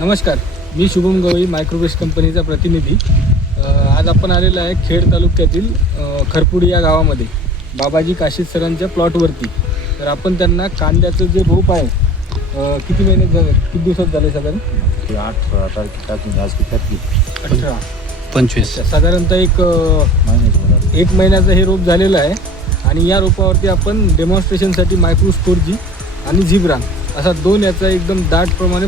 नमस्कार. मी शुभम गवई मायक्रोवेस्ट कंपनीचा प्रतिनिधी. आज आपण आलेलो आहे खेड तालुक्यातील खरपुडी या गावामध्ये. बाबाजी काशीद सरांच्या प्लॉटवरती तर आपण त्यांना कांद्याचं जे रोप आहे किती महिने झाले किती दिवसात झाले साधारण? आठ तारखेपासून पंचवीस. साधारणतः एक एक महिन्याचं हे रोप झालेलं आहे. आणि या रोपावरती आपण डेमॉन्स्ट्रेशनसाठी मायक्रोस्पोरजी आणि झिब्रान असा दोन याचा एकदम दाटप्रमाणे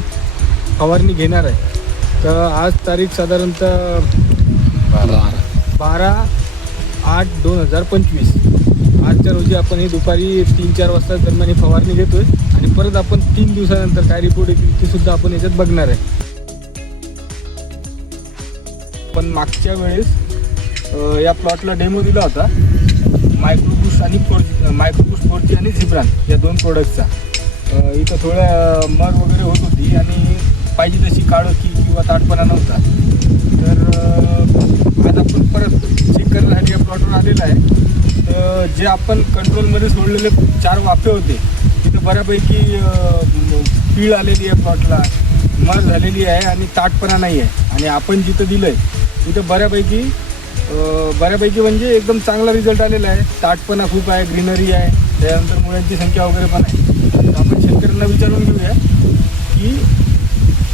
फवारणी घेणार आहे. तर आज तारीख साधारणतः बारा. बारा आठ दोन हजार पंचवीस. आजच्या रोजी आपण ही दुपारी तीन चार वाजता दरम्यान ही फवारणी घेतोय आणि परत आपण तीन दिवसानंतर काय रिपोर्ट येतील ते सुद्धा आपण याच्यात बघणार आहे. पण मागच्या वेळेस या प्लॉटला डेमो दिला होता. मायक्रोबुस आणि फोर मायक्रोबुस फोरची आणि झिब्रान या दोन प्रोडक्टचा इथं थोड्या मर वगैरे होत होती आणि पाहिजे तशी काळोखी किंवा ताटपणा नव्हता. तर आता आज आपण परत चेक करण्यासाठी या प्लॉटवर आलेला आहे. तर जे आपण कंट्रोलमध्ये सोडलेले चार वाफे होते तिथं बऱ्यापैकी पीळ आलेली आहे प्लॉटला मर झालेली आहे आणि ताटपणा नाही आहे. आणि आपण जिथं दिलं आहे तिथं बऱ्यापैकी बऱ्यापैकी म्हणजे एकदम चांगला रिझल्ट आलेला आहे. ताटपणा खूप आहे ग्रीनरी आहे त्यानंतर मुळ्यांची संख्या वगैरे पण आहे. आपण शेतकऱ्यांना विचारून घेऊया की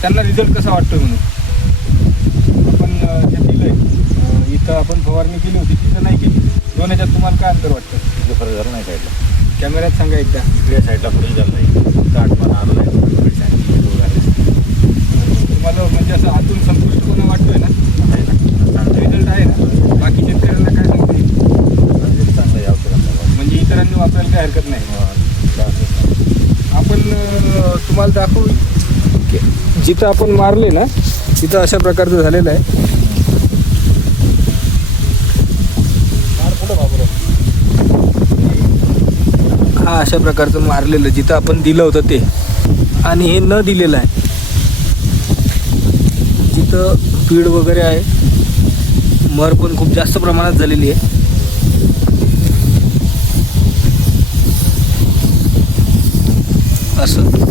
त्यांना रिझल्ट कसा वाटतो म्हणून? आपण जे दिलं आहे इथं आपण फवारणी केली होती तिथं नाही केली. दोन ह्याच्यात तुम्हाला काय अंतर वाटतं? तिथे फरक झाला नाही साईडला. कॅमेऱ्यात सांगा एकदा. इकडे साईडला पुढे झालं नाही. ताट पण आलं आहे. तुम्हाला म्हणजे असं आतून संतुष्टपणा वाटतोय ना? आहे ना. चांगलं रिझल्ट आहे ना? बाकी शेतकऱ्यांना काय सांगता. चांगलं औषधांना म्हणजे इतरांनी वापरायला काही हरकत नाही. आपण अं, तुम्हाला दाखवू की जिथं आपण मारले ना तिथं अशा प्रकारचं झालेलं आहे. हा अशा प्रकारचं मारलेलं जिथं आपण दिलं होतं ते. आणि हे न दिलेलं आहे. जिथं पीड वगैरे आहे मर पण खूप जास्त प्रमाणात झालेली आहे. असं.